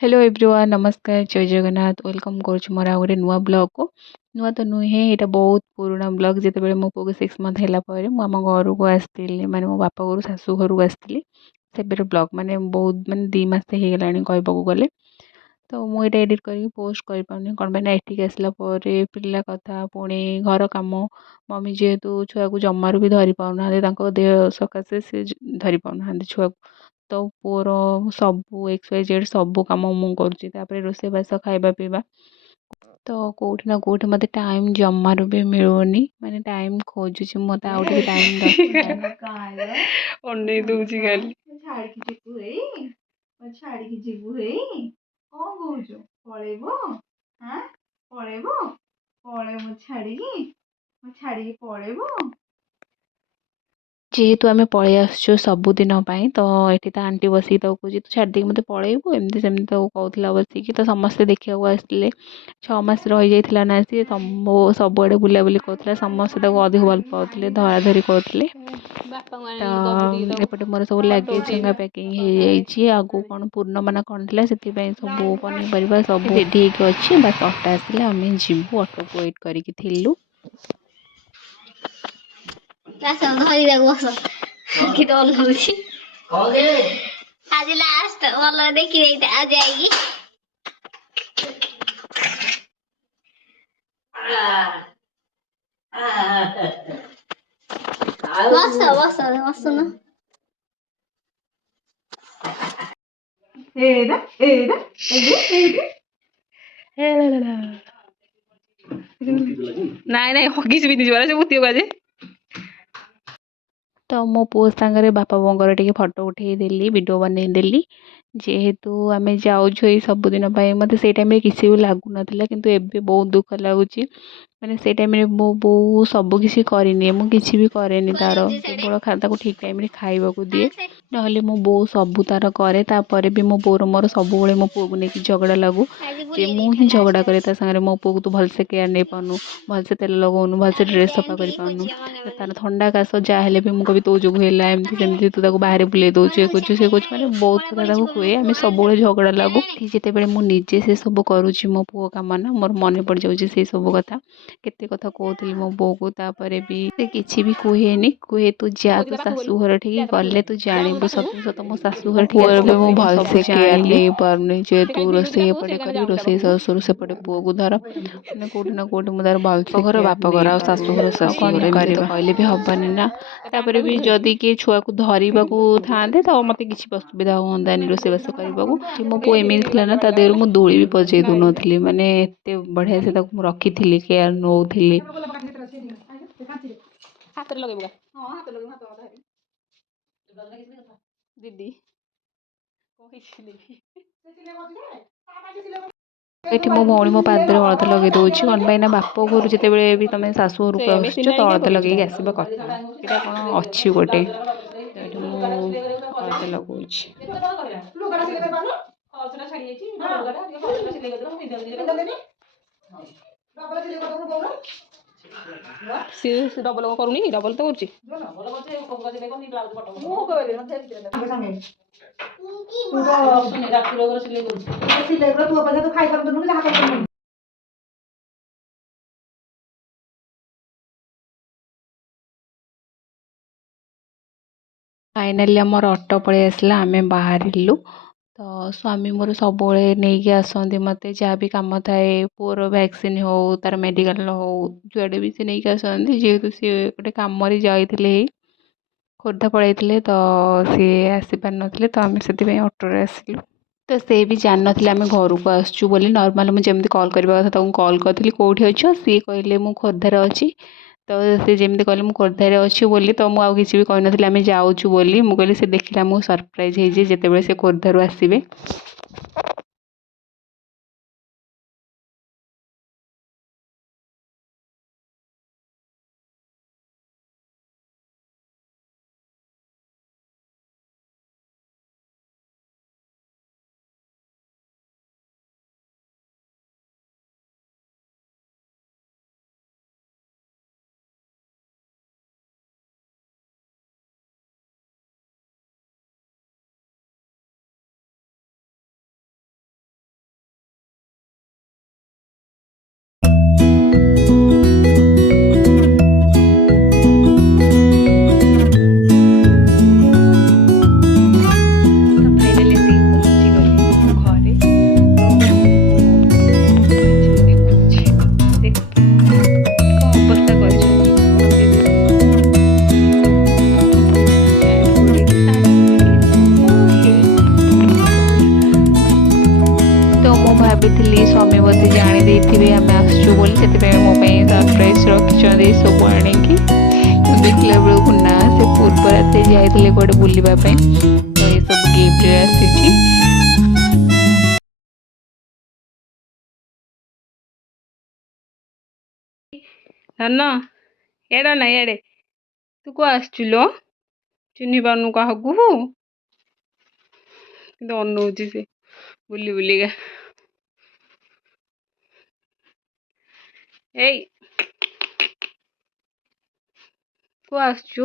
Hello everyone नमस्कार जय Jagannath welcome करुछु मोर आउ गोटे नुआ ब्लॉग को नुआ तो नुहे एटा बहुत पुराना ब्लॉग जिते मो पुओ 6 मंथ है आम घर को आसती माने मो बापा घर शाशु घर को आसती से ब्लॉग माने बहुत माने 2 मास होगा कहवाक गले तो मुझे एडिट करके पोस्ट कर पानी कौन पाई एठिक आसला पिला कथा पुणी घर कम मम्मी जेहेतु छुआ को जमारू भी धरी पाना देह सकाशे से धरी पाना छुआ तो पुअर सबू XYZ सबू कम मु करुँच रोषे बास खाଇବା पीवा तो कोठी ना कोठी मते टाइम जमारू भी मिलूनी माने टाइम खोजुची मते आउ टिके टाइम दरकार अनै दउची खाली ଛାଡିକି ଯିବୁ ହେଇ ଛାଡିକି ଯିବୁ ହେଇ କଣ କହୁଛୁ ପଳେଇବ ଆଁ ପଳେଇବ ପଳେଇବ ଛାଡିକି ପଳେଇବ जेहेतु आम पलि आसचु सबुदिन तो ये तो आंटी बसिक कहे तो छाड़ी मत पलैबू एमती सेमती कहला बसिकी तो समस्ते देखा आसते 6 मास रही जाइए ना सी सबुआड़े बुलाबुली करूला समस्ते अधिक भल पाते धरा धरी करते तो एपटे मोर सब लगेज पैकिंग हो आगू कौन पूर्णमा ना कौन थी से सब पनीपरिया सब रेडी अच्छी बास अटा आसले आम जीवु अटो को वेट करूँ आज लास्ट वाला देखी रही आ जाएगी बस बस बस ना एड़ा एड़ा एड़ा ନାଇଁ ନାଇଁ ହଗିସ୍ ବି ନିଜବାରେ ସେ ମୁତିବ ଆଜି तो मो पुओ सांगरे बापा बोंगर टिके फोटो उठेई देली वीडियो बनै देली जेहेतु आमे जाउछु एई सबुदिन मते से टाइम रे किसी भी लागु नथिला किंतु एबे बहुत दुख लागुची माने से टाइम रे मो बो सब किसी करिनी मु किसी भी करेनी तार केवल खाता को ठीक टाइम रे खाइबा को दिए नहले मो बो सब तार करे तापर भी मो बोर मोर सब बेले मो पुओ को लेकिन झगड़ा लागू जे मु ही झगड़ा करे ता संगे मो पुओ को तू भलसे केयर नहीं पानु भलसे तेल लगाउनु भलसे ड्रेस सफा कर पानु तार ठंडा काश जहाँ हेले भी मुझे तो जो है एमती सेमती तू बाहर बुले दौचु ये कुछ से कुछ मैंने बहुत कथा कहे आम सब झगड़ा लागू जिते बड़े मुझे से सब करुँची मो पुओ कम ना मोर मन पड़ जाऊँगी से सब कथा केते कथा कहती मो बो को तापर भी से किसी भी कहेनी कहे तू जा तू शाशु घर ठीक गले तू जानबू सत सत मो शाशु घर ठीक भलसे केयर नहीं पार्नी जेहेतु रोसे एपटे कर रोसे ससुर सेपटे पुओ को धर मैंने कौटी ना कौटी मुझे भलसे घर बाप घर आ शाशु घर शाशु घर कहले भी हबनी ना तापर भी जदि किए छुआ को धरवा को था तो मत कि असुविधा हमें रोषेबास करने मो पु एमती थी ना ता देहर मुझे दोली भी बजे दूनी माने एत बढ़िया से रखी केयर नौ दीदी ये मो भौणी मो पादे हलद लगे दूसरी कौन पाई बाप घर जिते भी तुम शाशु घर को आस तो हलद लगे आसवा कथा यहाँ कौन अच्छी गोटे हलद लगो डबल करूनी डबल तो कर फाइनाली आमर ऑटो पलि आसला आमे बाहरिलु तो स्वामी मोर सब नहीं आसती मत जहाँ भी कम थाए पुअर वैक्सीन हो तार मेडिकल हो जुआड़े भी से नहीं आसती जेहेतु सी गोटे कम जाते खोर्धा पलैते तो सी आसी पार ना तो आम से ऑटोरे आसलु तो से भी जान ना आम घर को आसचु बोली नॉर्मल मुझे कॉल करवा कथा कॉल करी कौटी अच्छ सी कहले मु खोर्धार अच्छी तो सी जमी कहले मुझे खोर्धार अच्छी बोली तो मुझे किसी भी कही नी आम जाऊँ बोली मुझे कहली से देखला मुझे सरप्राइज होती जिते से खोर्धार आसवे ଭାବିଥିଲି ସ୍ୱାମୀ ବୋଧେ ଜାଣି ଦେଇଥିବେ ଆମେ ଆସୁଛୁ ବୋଲି, ସେଥିପାଇଁ ମୋ ପାଇଁ ସରପ୍ରାଇଜ୍ ରଖିଛନ୍ତି ସବୁ ଆଣିକି। ଦେଖିଲା ବେଳକୁ ନା, ସେ ପୂର୍ବ ରାତିରେ ଯାଇଥିଲେ କୁଆଡ଼େ ବୁଲିବା ପାଇଁ, ତ ଏସବୁ ଗିଫ୍ଟରେ ଆସିଛି। ଧନ ଏଇଟା ନା ଇଆଡ଼େ, ତୁ କୁଆ ଆସିଛୁ ଲୋ? ଚିହ୍ନି ପାରୁନୁ କାହାକୁ? କିନ୍ତୁ ଅନଉଛି ସେ ବୁଲି ବୁଲିକା। ଏଇ କୁଆ ଆସିଛୁ?